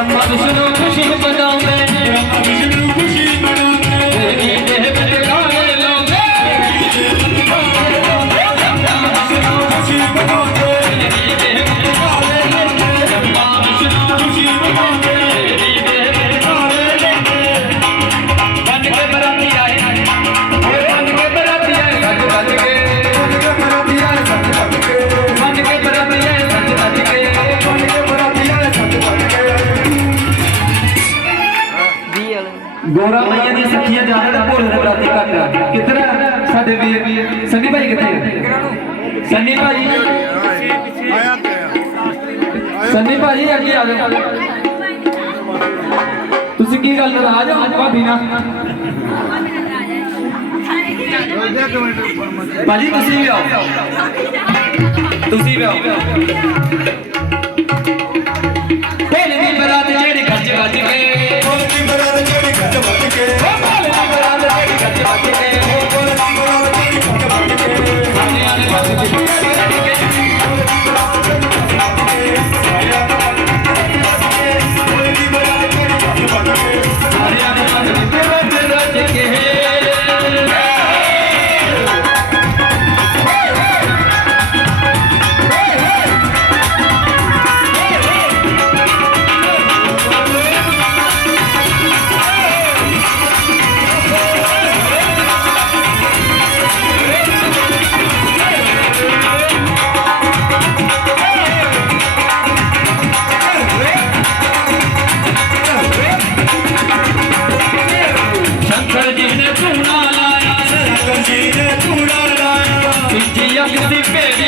మనసును ਦੀ ਸਖੀਆਂ ਜਾਣੇ ਤੇ ਭੋਲੇ ਦੇ ਬਰਾਤੀ ਘੱਟ ਕਿੱਧਰ ਸਾਡੇ ਵੀਰ। ਸੰਨੀ ਭਾਈ ਕਿੱਥੇ ਸੰਨੀ ਭਾਈ। ਸੰਨੀ ਭਾਈ ਅੱਗੇ ਆ ਜਾਓ। ਤੁਸੀਂ ਕੀ ਗੱਲ ਨਾਰਾਜ਼ ਹੋ? ਭਾਬੀ ਨਾਲ। ਭਾਜੀ ਤੁਸੀਂ ਵੀ ਆਓ। ਤੁਸੀਂ ਵੀ ਆਓ। ਭੋਲੇ ਦੀ ਬਰਾਤ ਜਿਹੜੀ ਗੱਜ ਵੱਜ ਕੇ ਬੋਲਦੀ ਬਰਾਤ ਜਿਹੜੀ ਗੱਜ ਵੱਜ ਕੇ ਭੋਲੇ 变脸